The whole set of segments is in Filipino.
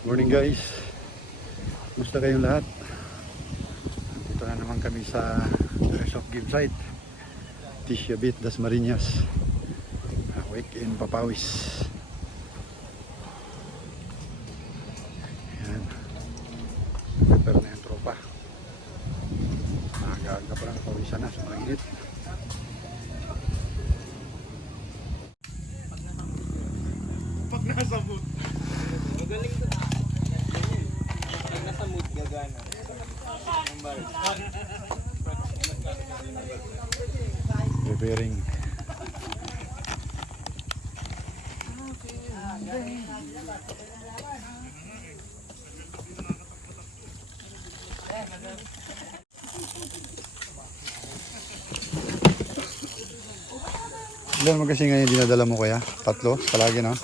Morning guys, kumusta kayong lahat? Dito na naman kami sa airsoft game site Tishabit, Dasmariñas. Weekend Papawis. Ayan, prepare na yung tropa. Aga-aga pa lang, pawisan na sa mga init. Pag nasa mood. Magaling to. Pag nasa mood, gagana. Preparing. Ilan mo kasi ngayon dinadala mo kaya? Tatlo? Palagi no?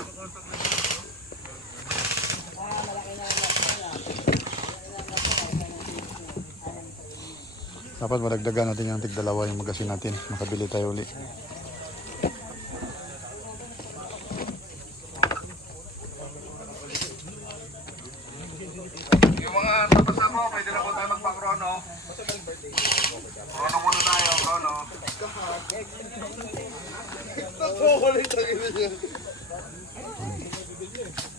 Dapat madagdagan natin yung tig-dalawa yung magasin natin. Makabili tayo ulit. Yung mga tapos na mo, pwede na po tayo magpa-chrono. Chrono muna tayo, chrono.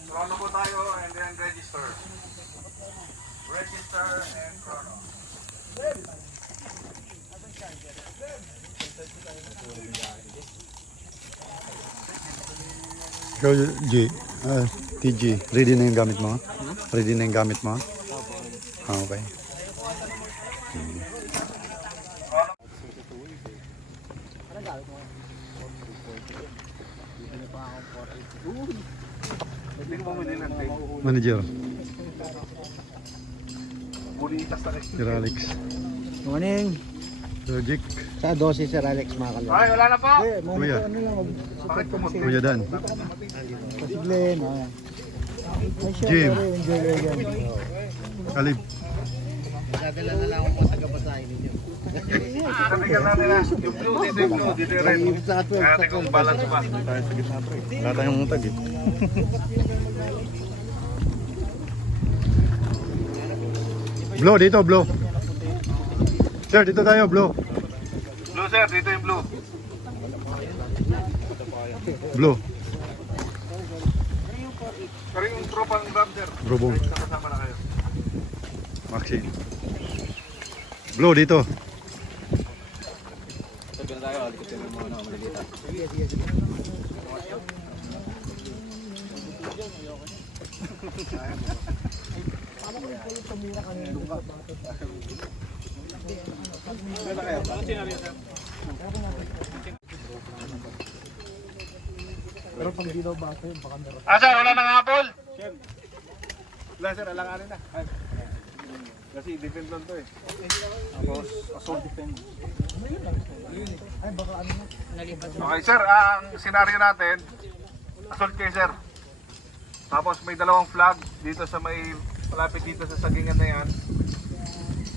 Chrono po tayo and then register. Register and chrono. Ikaw, TG, ready na yung gamit mo? Ready na yung gamit mo? Okay. Manager, Bulitas na kasi. Sir Alex. Morning. Logic. Sa 12 Sir Alex mga kalaro. Ay, wala na po. Kuya. Ano lang, Bakit kumunti? Kuya Dan. kasi Glenn. Ay, siya, Jim. pero enjoy kayo dyan. Kalib. Dadala na lang ako mga tagapasahin ninyo. Sabi ka namin na, yung blue, dito yung blue, dito yung red. Kaya natin kung balance pa. Wala tayong mutag eh. Blow, dito, blow. Sir, dito tayo, blow. Blue sir, dito yung blue. Blow. Pero yung tropang grab sir. Brobong. Kasama na kayo. Maxi. Blow, dito. Sabi na tayo, alikutin mo muna, malilita. Pero pag di daw bata yun, baka meron. Sir, wala nang apple? Wala sir, alanganin na. Kasi defend lang to eh. Tapos assault defend. Ay, baka ano na. Okay sir, ang senaryo natin, assault kayo sir. Tapos may dalawang flag dito sa may malapit dito sa sagingan na yan.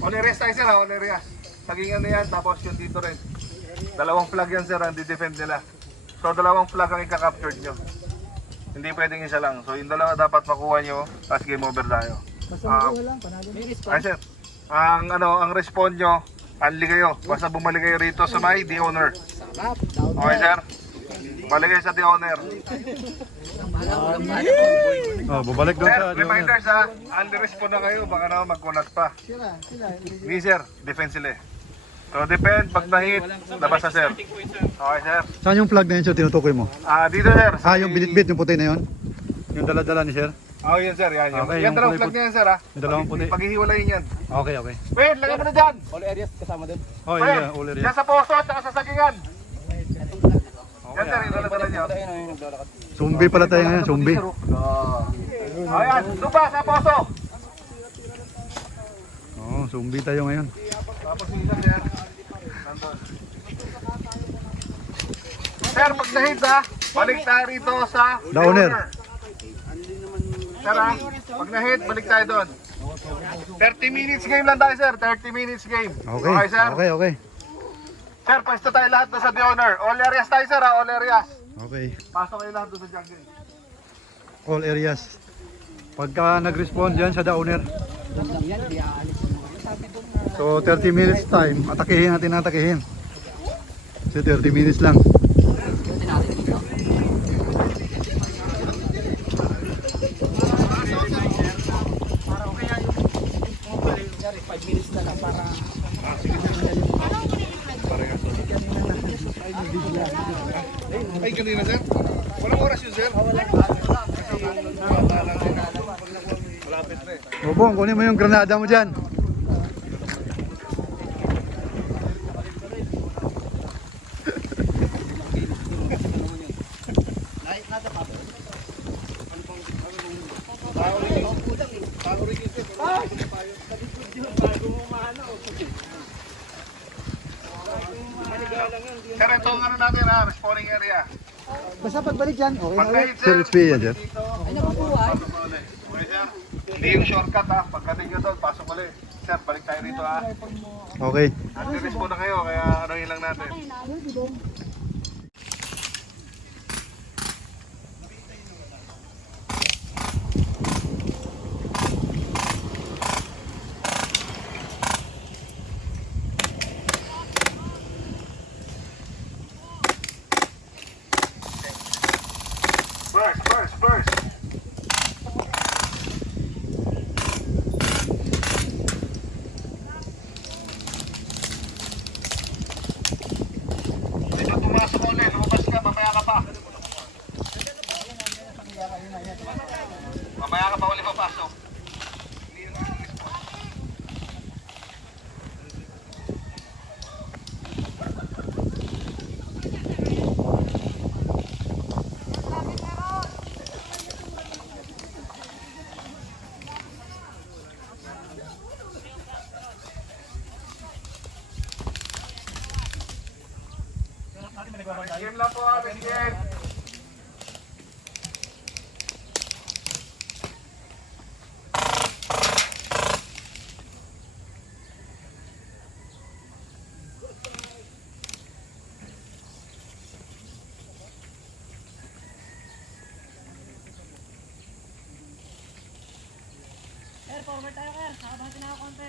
On areas tayo sir ha, on areas. Sagingan na yan, tapos yung dito rin. Dalawang flag yan sir, ang di-defend nila. So dalawang flag ang ika-captured nyo. Hindi pwedeng isa lang. So yung dalawa dapat makuha nyo, tapos game over tayo. Basta makuha lang, panalo na. Ay sir, ang response nyo, anli kayo. Basta bumalik kayo rito sa may the owner. Okay sir? Balik kayo sa the owner. Oh, babalik doon Sir, sa reminders ha, anli respond na kayo, baka naman magkunat pa. Sila. Hindi sir, defense sila eh. So depend, pag na-hit, labas na sir. Okay sir? Saan yung flag na yun, sir, tinutukoy mo? Dito sir. Yung binitbit, yung puti na yun? Yung dala-dala ni sir? Yun sir, yan. Okay, Yan yung dalawang kulay flag niya yan sir ha. Yung dalawang puti. Paghihiwalayin yan. Okay, okay. Wait, lagay mo na dyan. All areas kasama din. Oh, Wait, yeah, all area. yan sa poso at saka sa sagingan. Yan sir, yung dala-dala niya. Zumbi pala tayo ngayon, zumbi. Ayan, lupa sa poso. Oh, zumbi tayo ngayon. Tapos isa yan. Nandun. Sir, pag na-hit ha, balik tayo rito sa The owner. Sir ha, pag na-hit, balik tayo doon. 30 minutes game lang tayo sir, 30 minutes game. Okay, sir? okay. Sir, pwesto tayo lahat na sa the owner. All areas tayo sir ha, all areas. Okay. Pasok kayo lahat doon sa jungle. All areas. Pagka nag-respond yan sa the owner. Lang yan, di aalis yung mga. Sabi ko na. So 30 minutes time, atakihin natin atakihin. So 30 minutes lang. Buti natin dito. Para okay yung 5 minutes na lang para Ay, kanina sir? Walang oras yun sir? Malapit na eh. Bobong, kunin mo yung granada mo dyan. Sir, ito ang ano natin ha, respawning area. basta pagbalik dyan, okay na Pagka ulit. hit Sir, sir, it's me yan, sir. Ay, nakukuha. okay sir. Hindi yung shortcut ha, pagkating nyo doon, pasok ulit. Sir, balik tayo rito ha. Okay. Nag-respawn na kayo, kaya ano yun lang natin. Burst. Ito, pumasok ka ulit. Lumabas ka, mamaya ka pa. Mamaya ka pa ulit papasok. Game lang po, game. Forward tayo, Ker. Nakabahatin ako konti.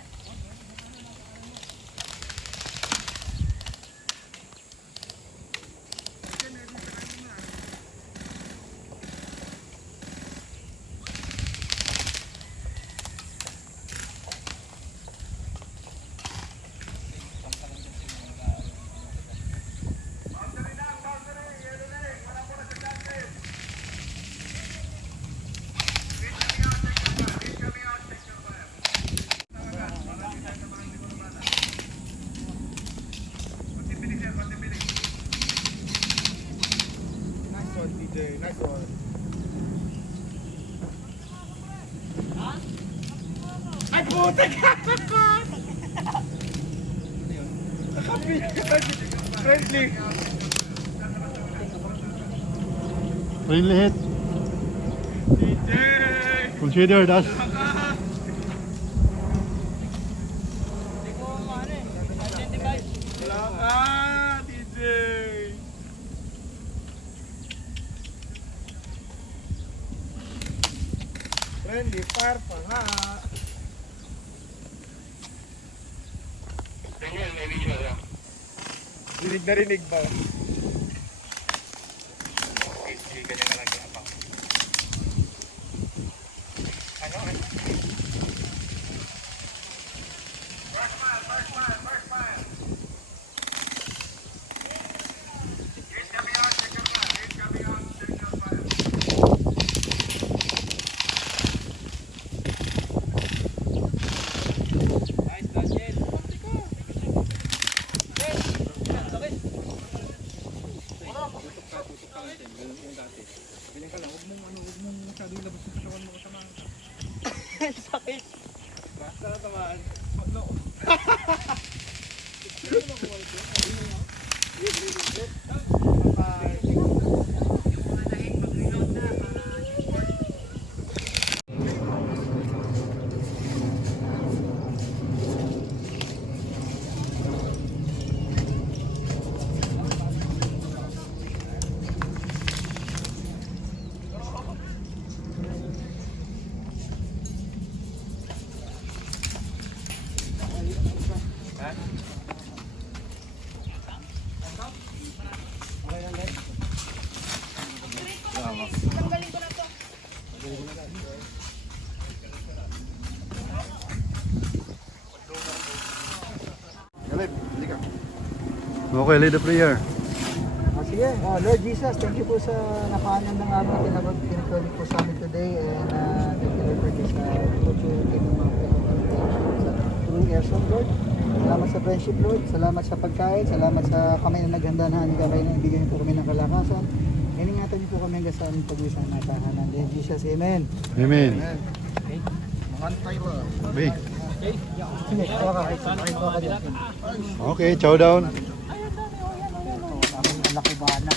Nice one. Ay, puta ka! Friendly. Friendly hit. Consider that. Wala ka, DJ. Friendly fire pa nga. Rinig na rinig ba? Okay, sige, ganyan na lang kinapang. Ano? First fire. Here's coming on, second fire. Nice, Daniel. Sakit. Basta na tamaan. Okay, lead the prayer. Sige, Lord Jesus, thank you po sa napaanan ng araw na pinag-credit po sa amin today, and thank you Lord for this opportunity ng mga through airsoft, Lord. Salamat sa friendship, Lord. Salamat sa pagkain. Salamat sa kamay na naghanda na kamay na ibigay niyo po kami ng kalakasan. Iningatan niyo po kami hanggang sa aming pag-uwi sa mga tahanan. In Jesus, Amen. Amen. Okay. Mangantay ba? Okay. Sige, tawa ka. Tawa ka dyan. Okay, chow down. Anak ko ba anak?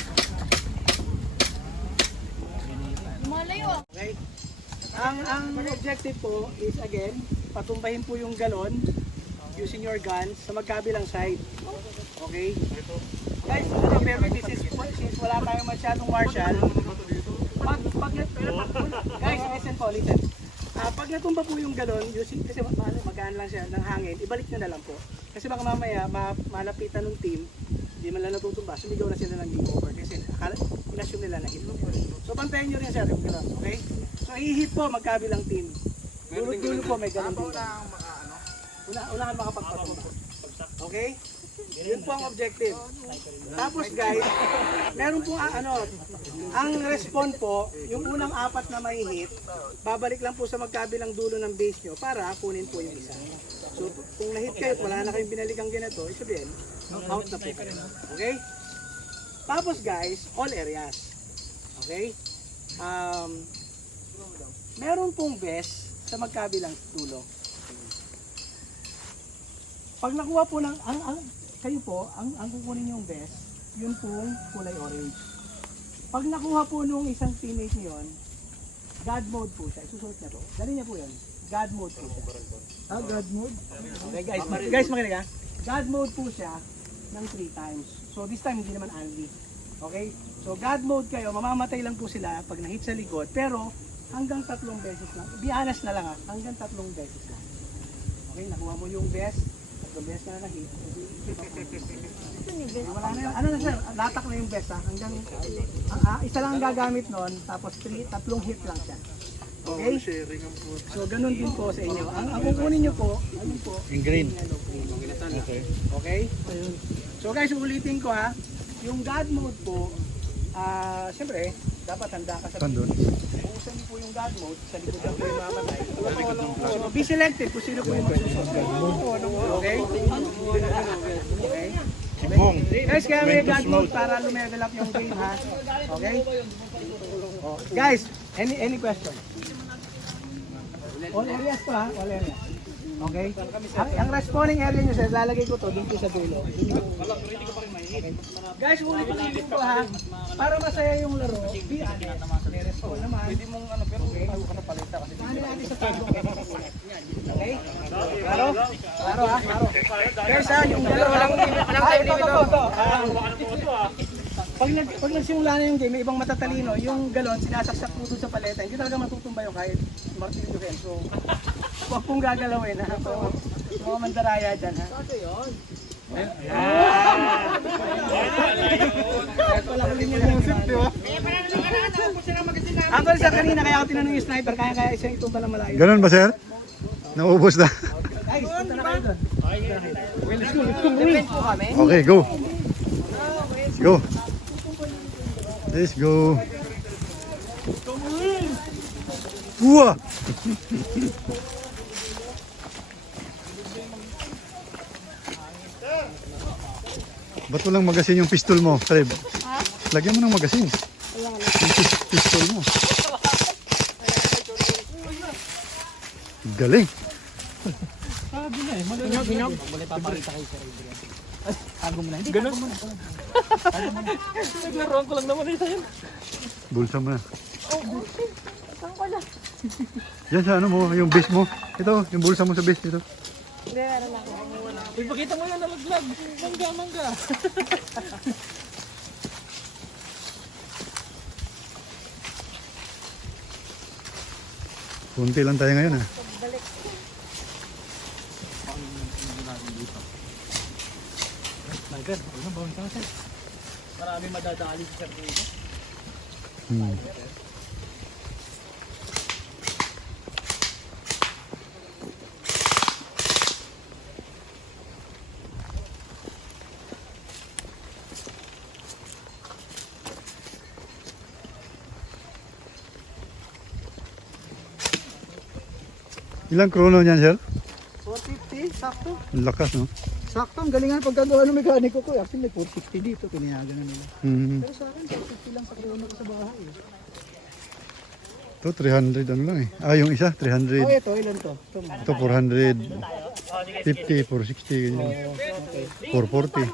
Okay. Ang objective po is again, patumbahin po yung galon using your guns sa magkabilang side. Okay? Guys, bear with me since wala tayong masyadong martial. Guys, listen po, listen. Pag natumba po yung galon, using, kasi magaan lang siya ng hangin, ibalik nyo na lang po. Kasi baka mamaya, malapitan ng team, hindi man lang natutumba, sumigaw na sila ng game over. Kasi in-assume nila na hit. So, pantayin nyo rin sir yung galon, okay? So, i-hit po magkabilang team. Dulo po may galon din. Unahan makapagpatumba. Okay? Yun po ang objective. Tapos guys, meron pong ang respond po, yung unang 4 na may hit, babalik lang po sa magkabilang dulo ng base nyo para kunin po yung isa. So kung na-hit kayo, wala na kayong binalikang ganito, isabihin, out na po kayo. Okay? Tapos guys, all areas. Okay? Meron pong vest sa magkabilang dulo. Pag nakuha po ng kayo po, ang kukunin yung vest, yun pong kulay orange. Pag nakuha po nung isang teammate niyo yun, God mode po siya. Isusuot niya po. Dali niya po yun. God mode po siya. God mode? Okay guys makinig ha. God mode po siya ng 3 times. So this time hindi naman only. Okay? So God mode kayo, mamamatay lang po sila pag na-hit sa likod. Pero hanggang 3 beses lang. Be honest na lang ha. Hanggang 3 beses lang. Okay, nakuha mo yung vest. Best na na-hit. Wala na yun. Ano na sir, latak na yung best ha. Hanggang, isa lang ang gagamit nun, tapos 3 hit lang siya. Okay? So ganun din po sa inyo. Ang kukunin nyo po, ano po? In green. Okay. Okay? So guys, ulitin ko ha. Yung God mode po, siyempre, dapat handa ka sa Kandun. Uusan niyo po yung God mode, sa likod lang po yung mamatay. So be selected kung sino po yung magsusunod. Okay? Okay? Guys, kaya may God mode para lumevel up yung game ha. Okay? Oh. Guys, any question? All areas po ha, all areas. Okay? Ang respawning area nyo sir, lalagay ko to dun po sa dulo. Okay. Guys, ulit po ha. Para masaya yung laro, be honest. May respawn naman. Pwede mong pero ayaw ka na palita kasi. Saan natin sa tagong. Okay? Klaro? Klaro ha? Klaro. Guys ha, yung laro lang. Pag nagsimula na yung game, may ibang matatalino, yung galon, sinasaksak po doon sa paleta. Hindi talaga matutumba yung kahit martilyo rin. So, huwag pong gagalawin ha. So, mga mandaraya dyan ha. Kasi yun. Actually sir, kanina kaya ako tinanong yung sniper, kaya siya itumba ng malayo. Ganun ba sir? Naubos na. Guys, punta na kayo doon. Let's go. Okay, go. Let's go. Let's go. Wah! Ba't walang magasin yung pistol mo, Treb? Lagyan mo ng magasin. Yung pistol mo. Galing. Sabi na eh. Hinog. Muli papakita kayo sa Adrian. Tago mo na. Hindi, tago mo na. Naglaruan ko lang naman ito yun. Bulsa mo na. Oo. Saan ko lang? Yan sa ano mo, yung base mo. Ito, yung bulsa mo sa base dito. Hindi, meron lang. Ipakita mo yan, nalaglag. Mangga. Kunti lang tayo ngayon ah. Balik. Sniper, ano ba ang sir? Marami madadali sa sir dito. Ilang krono niyan, sir? 450, sakto. Ang lakas, no? Sakto, ang galingan pagkagawa ng mekaniko ko. Actually, may 460 dito, pinayagan na nila. Mhm. Pero sa akin, 450 lang sa krono ko sa bahay. Ito, 300 ano lang eh. Ah, yung isa, 300. Oh, ito, ilan to? Ito, Ito, 450, 460, ganyan. okay. 440.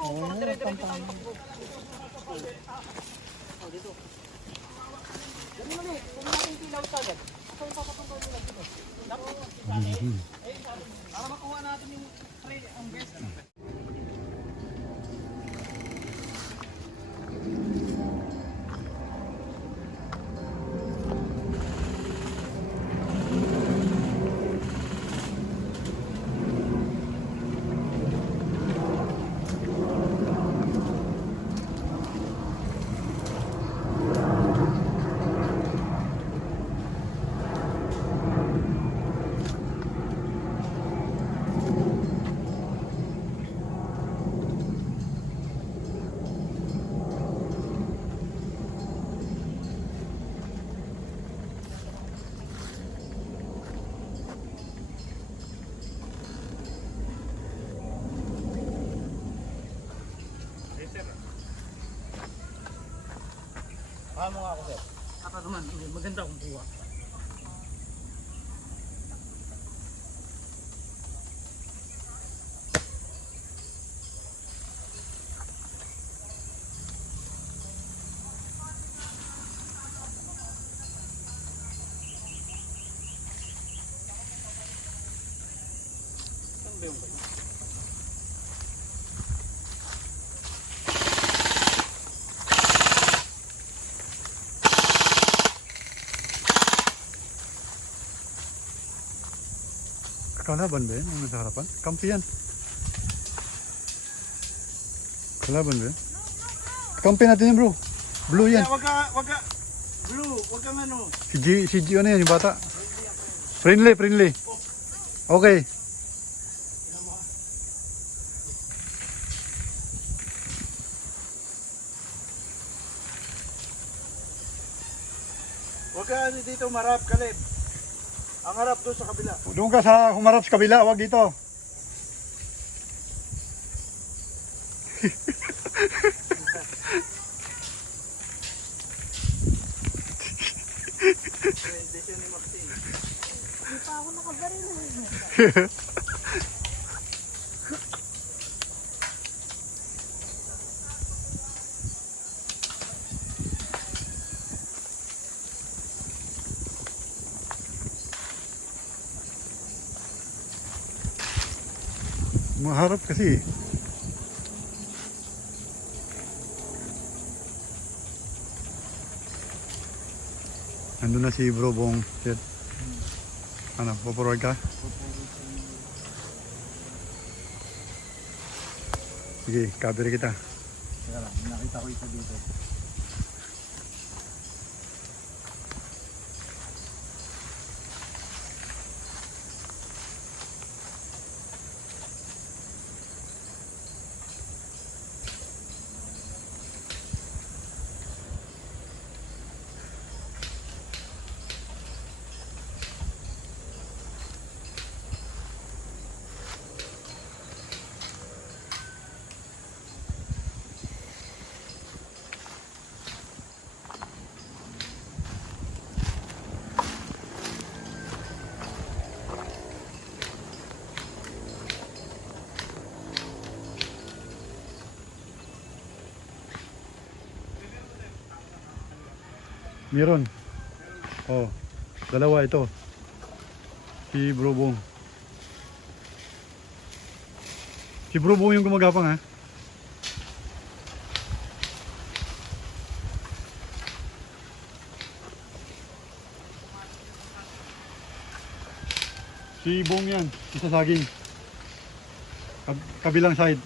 Maganda kung buwa. Kalaban ba yan? Ang nasa harapan? Kampi yan. Kalaban ba yan? Kampi natin yan, bro. Blue yan. Wag ka. Blue, wag kang ano. Si G ano yan, yung bata? Friendly. Okay. Wag ka dito marap, Kaleb. Ang harap doon sa kabila. Doon ka sa humarap sa kabila, wag dito. Hindi pa ako nakabaril. Maharap kasi. Nandun na si Bro Bong. Shit. Ano, paporward ka? Sige, cover kita. Teka lang, nakita ko ito dito. Meron. Oh, dalawa ito. Si Bro Bong. Si Bro Bong yung gumagapang ha. Si Bong yan, isa saging. Kabilang side.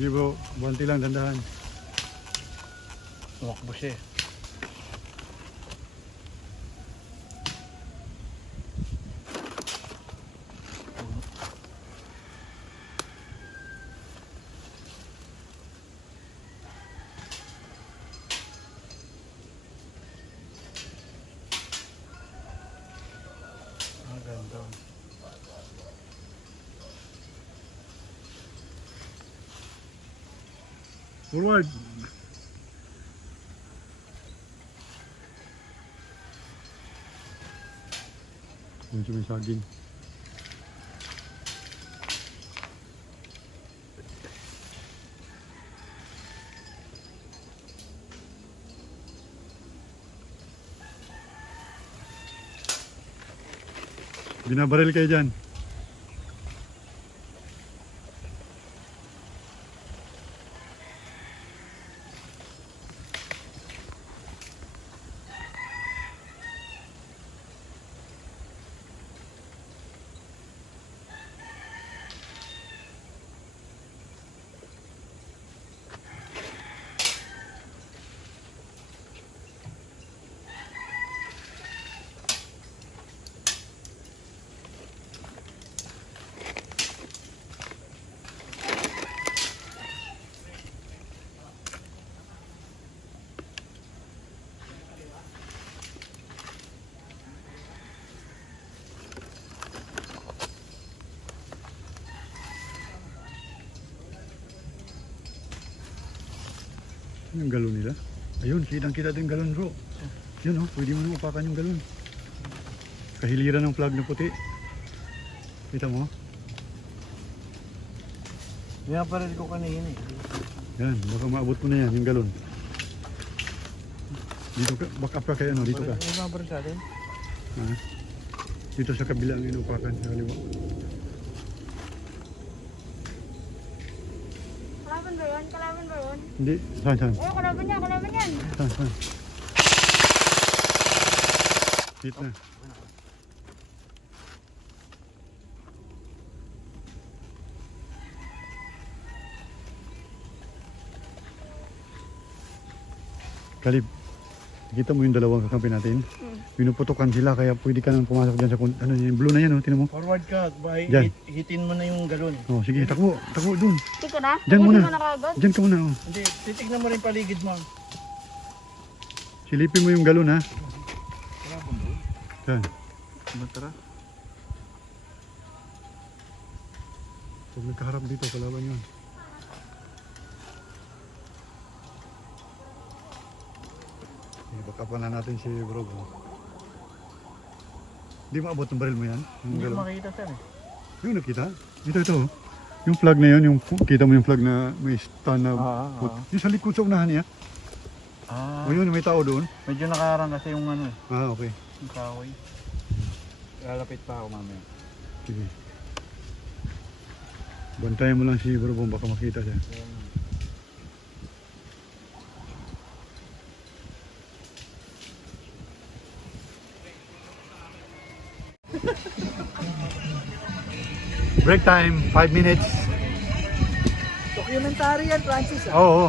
Hindi bro, banti lang, dandahan. Tumakbo siya eh. Ang ganda. Forward! Yun siya may saging. Binabaril kayo dyan. Yung galon nila. Ayun, kitang-kita din galon bro. Yun oh, pwede mo nang upakan yung galon. Kahiliran ng flag na puti. Kita mo? Yan pa rin ko kanina eh. Yan, baka maabot mo na yan, yung galon. Dito ka, back up ka kay ano, dito ka. May mga baril sa atin? Ha? Dito sa kabila ang inupakan, sa kaliwa. Kalaban ba yun? Kalaban ba yun? Hindi, saan? Oo, kalaban yan, kalaban yan. Saan? Hit na. Kalib, kita mo yung dalawang kakampi natin? Pinuputukan sila kaya pwede ka nang pumasok dyan sa ano, yung blue na yan, oh, tinan mo. Forward ka, Dyan. hitin mo na yung galon. Oh, sige, takbo dun. Dito na? Diyan muna. Hindi mo nakagod? Diyan ka muna, oh. Hindi, titignan mo rin paligid mo. Silipin mo yung galon, ha. Diyan. Tara. Pag nagkaharap dito, kalaban yun. Bakapan na natin si bro. Di maabot ng baril mo yan? Yung Hindi galon. makita sir eh. Yung nakita? Ito. Oh. Yung flag na yun, kita mo yung flag na may stand na put. Yung sa likod sa unahan niya. O yun, may tao doon. Medyo nakaharang kasi yung ano eh. Okay. Yung kahoy. Lalapit pa ako mamaya. Sige. Bantayan mo lang si bro, baka makita siya. Break time, 5 minutes. Documentary yan, Francis ah. Oo.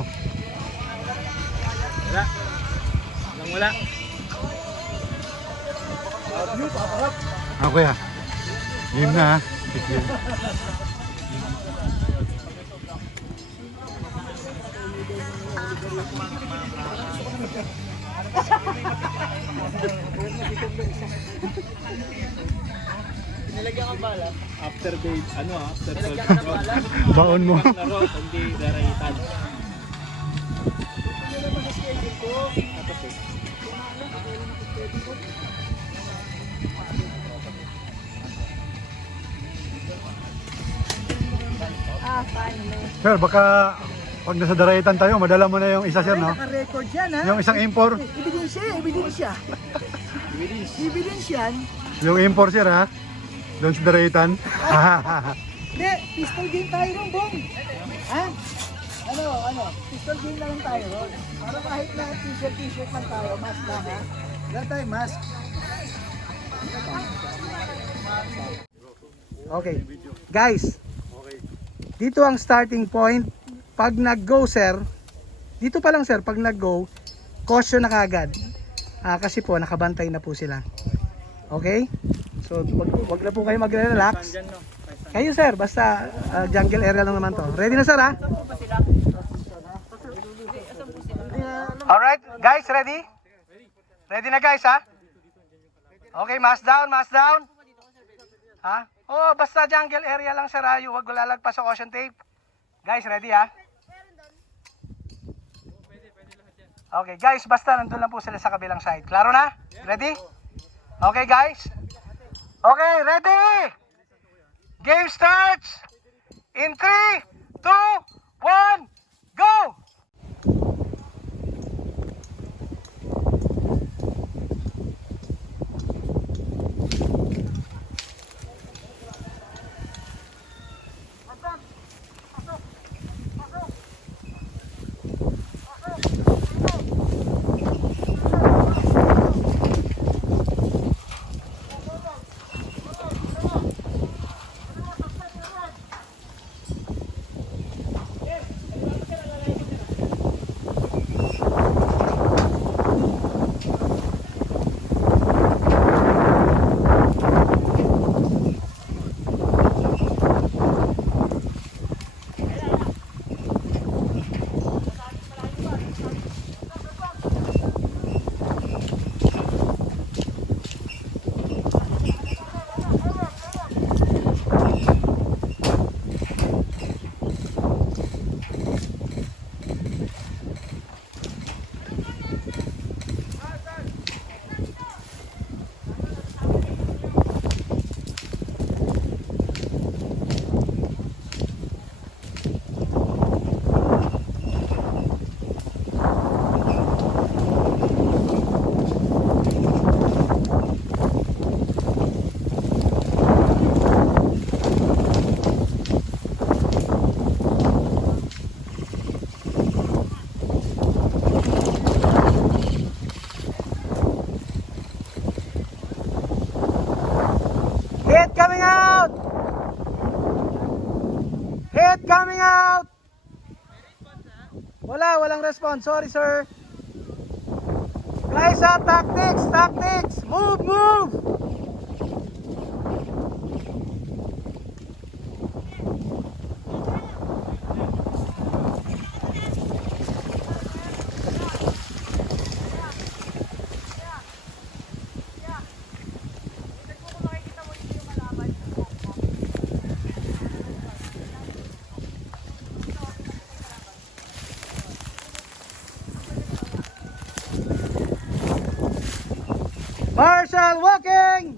Wala. Okay ah. Game na ha. Sige. Nilagyan ka bala. After date, after Nilagyan ka ng bala. Baon mo. laro, hindi daraitan. Ano naman sa schedule ko? Finally. Sir, baka pag nasa daraitan tayo, madala mo na yung isa sir, no? Naka-record yan ha. Yung isang impor. Ebidensya. Evidence yan. Yung impor sir ha. Doon sa daraitan. Hindi, pistol game tayo ron, Bong. Ha? Ano? Pistol game na lang tayo ron. Para kahit na t-shirt lang tayo, mask lang ha. Wala tayo mask. Okay. Guys, dito ang starting point pag nag-go sir, dito pa lang sir, pag nag-go, caution na kagad. Kasi po, nakabantay na po sila. Okay? So, wag na po kayo magre-relax. Kayo sir, basta jungle area lang naman to. Ready na sir ha? Alright, guys, ready? Ready na guys ha? Okay, mask down, mask down. Ha? Oh, basta jungle area lang sir ha. Huwag lalagpas sa caution tape. Guys, ready ha? Okay guys, basta nandun lang po sila sa kabilang side. Klaro na? Ready? Okay guys? Okay, ready? Game starts in 3, 2, 1, go! Hit coming out! Hit coming out! Walang response. Sorry, sir. Guys, tactics, tactics! Move, move! Marshall walking!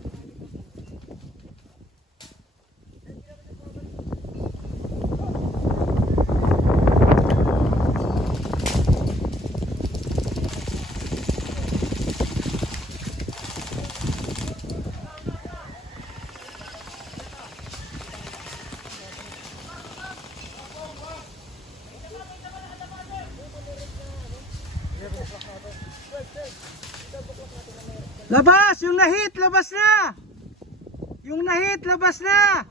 Labas! Yung na-hit, labas na! Yung na-hit, labas na!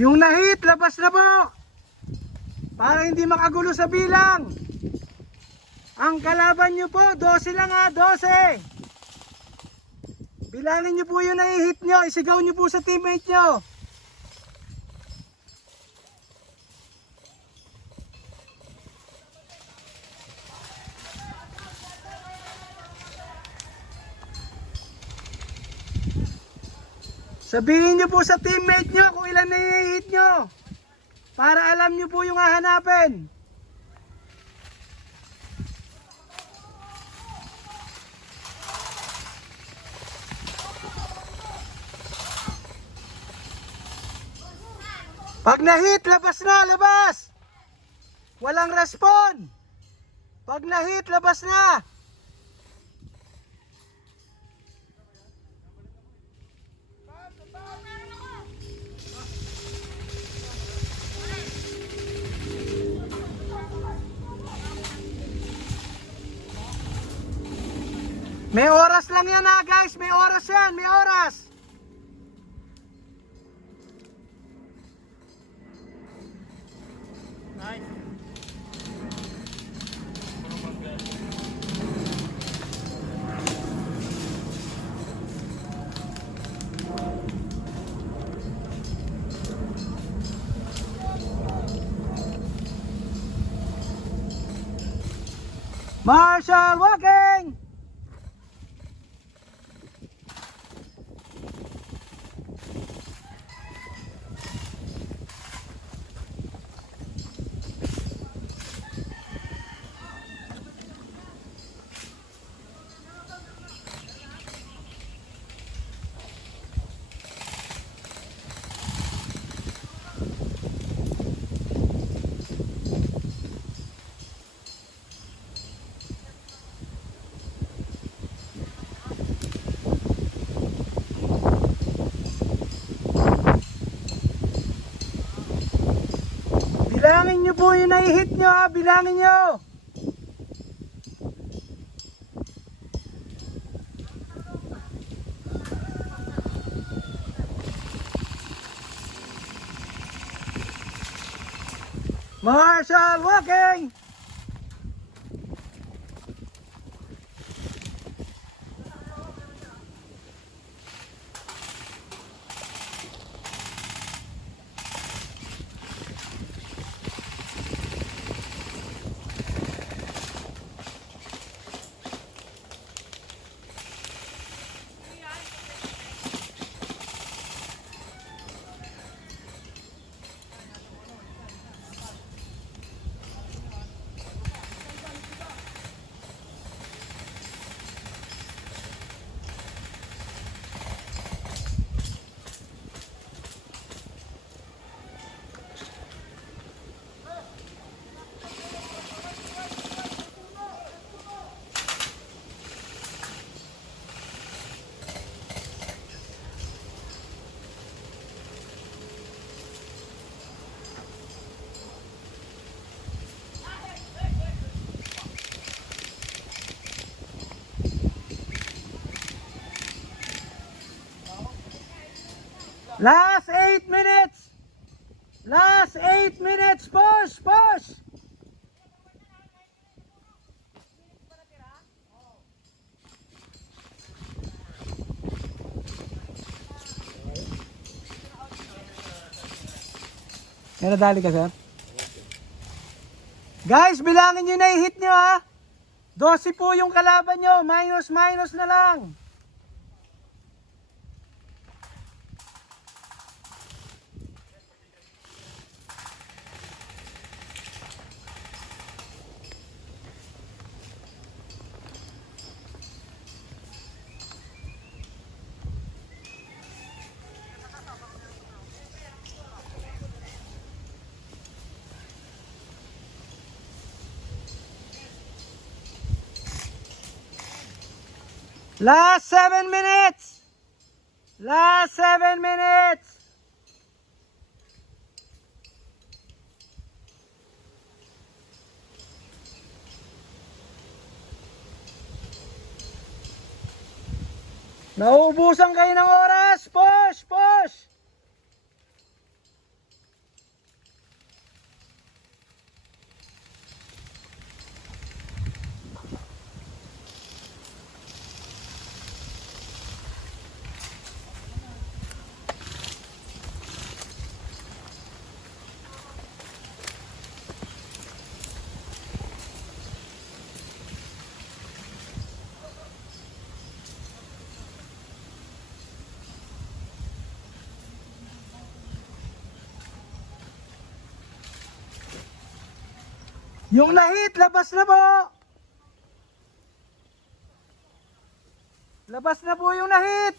Yung na-hit, labas na po! Para hindi makagulo sa bilang. Ang kalaban nyo po, 12 lang ha, 12! Bilangin nyo po yung na-hit nyo, isigaw nyo po sa teammate nyo. Sabihin nyo po sa teammate nyo kung ilan na-hit nyo. Para alam nyo po yung hahanapin. Pag na-hit, labas na, labas! Walang respond! Pag na-hit, labas na! May oras lang yan ha guys, may oras yan, may oras. Marshall walking! Bilangin nyo po yung nai-hit nyo ha, bilangin nyo. Marshall walking! Last 8 minutes! Last 8 minutes! Push! Push! May nadali ka, sir? Guys, bilangin nyo na i-hit nyo ha! 12 po yung kalaban nyo. Minus na lang. Last 7 minutes! Last 7 minutes! Nauubusan kayo ng oras! Push! Push! Yung na-hit, labas na po! Labas na po yung na-hit!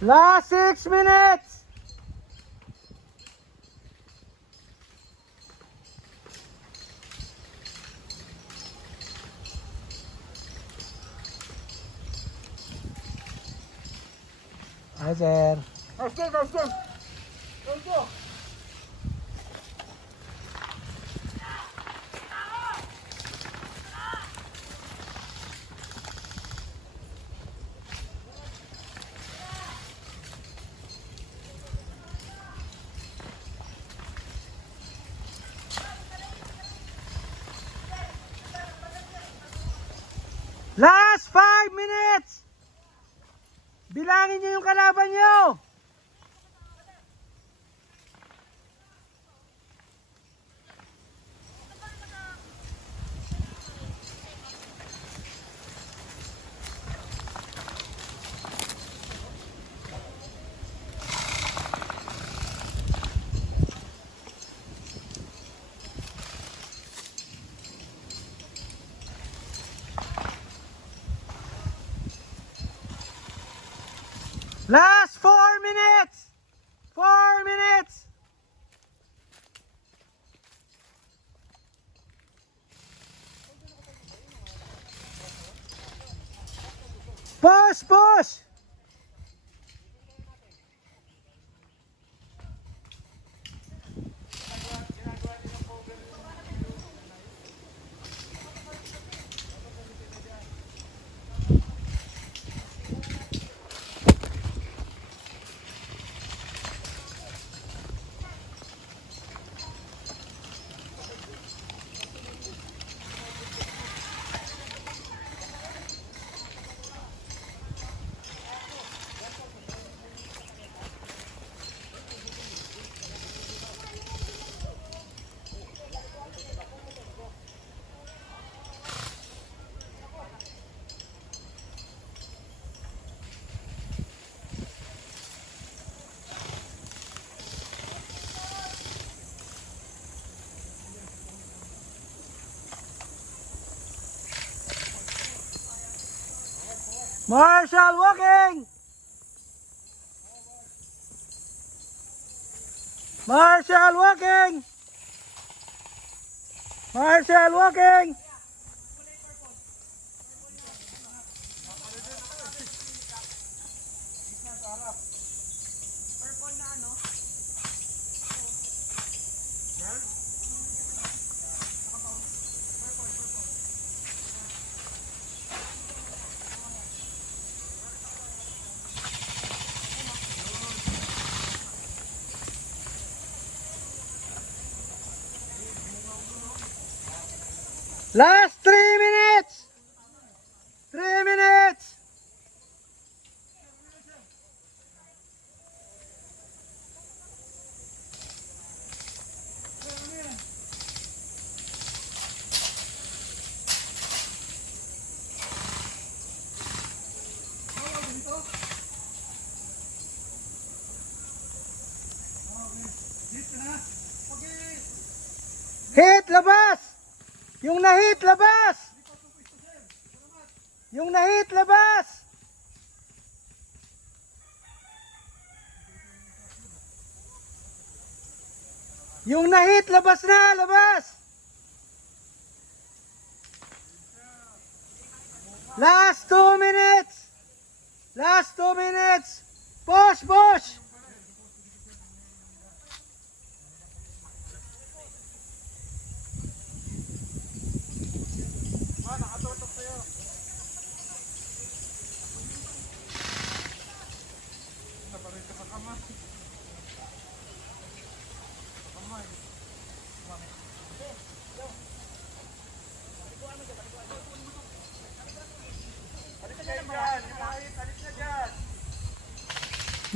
Last 6 minutes. Hi, sir. Nice game, nice game. Thank you. Last 5 minutes. Bilangin niyo yung kalaban niyo. Last 4 minutes. 4 minutes. Push, push. Marshall walking. Marshall walking. Marshall walking. Last 3 minutes. 3 minutes. Hit, labas! Yung na-hit, labas! Yung na-hit, labas! Yung na-hit, labas na, labas! Last 2 minutes! Last 2 minutes! Push, push!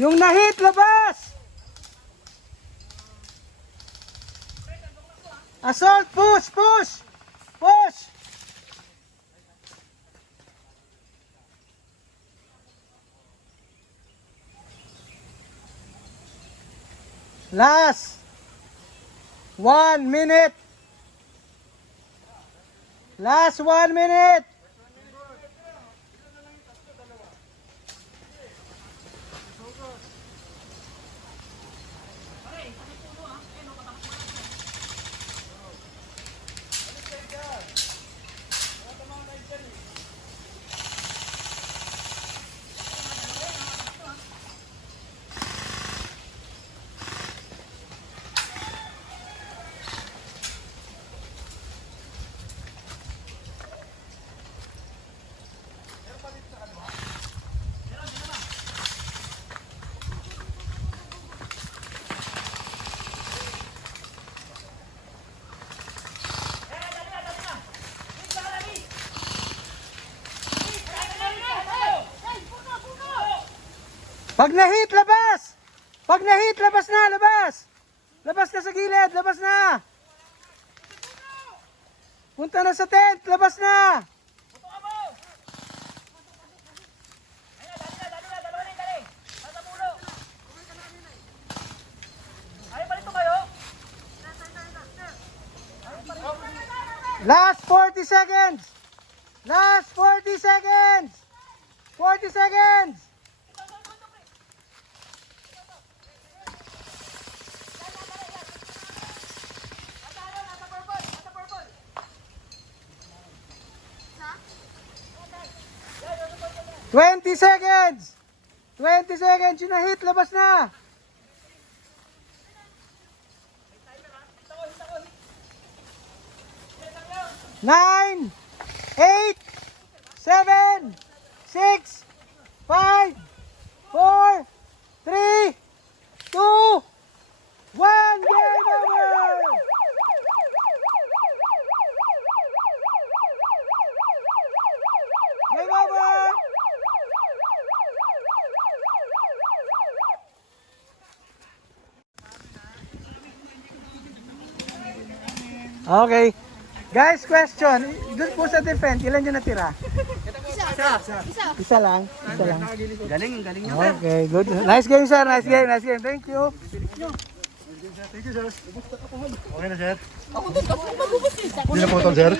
Yung na-hit, labas! Assault, push, push! Push! Last 1 minute. Last 1 minute. Pag na-hit, labas! Pag na-hit, labas na, labas! Labas na sa gilid, labas na! Punta na sa tent, labas na! Last 40 seconds! Last 40 seconds! 40 seconds! Twenty seconds! 20 seconds! Yung na-hit, labas na! Nine, 8, 7, 6, 5, 4, 3, 2, 1, game over! Game over! Okay. Guys, question. Doon po sa defense, ilan yung natira? Isa lang. Isa lang. Galing niya. Okay, good. Nice game, sir. Nice game. Nice game. Thank you. Thank you, sir. Okay na, sir. Hindi na putol, sir.